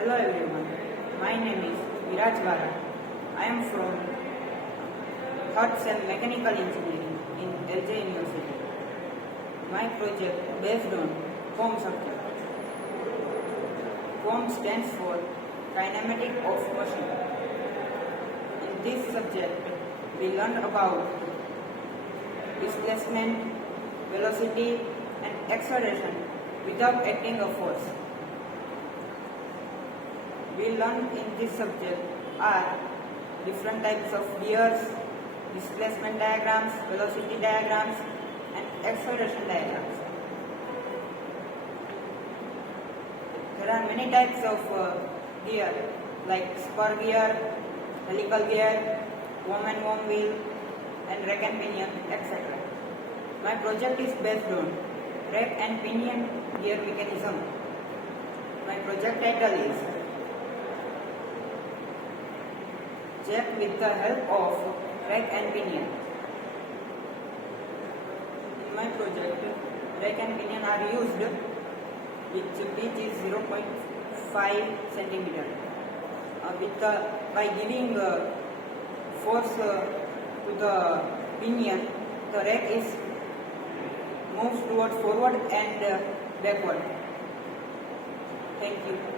Hello everyone, my name is Viraj Vara. I am from 3rd Sem Mechanical Engineering in LJ University. My project based on form subject. Form stands for kinematic of motion. In this subject, we learn about displacement, velocity and acceleration without acting a force. We learn in this subject are different types of gears, displacement diagrams, velocity diagrams and acceleration diagrams. There are many types of gear like spur gear, helical gear, worm and worm wheel and rack and pinion, etc. My project is based on rack and pinion gear mechanism. My project title is Jack with the help of rack and pinion. In my project, rack and pinion are used which pitch is 0.5 centimeter. By giving force to the pinion, the rack is moves towards forward and backward. Thank you.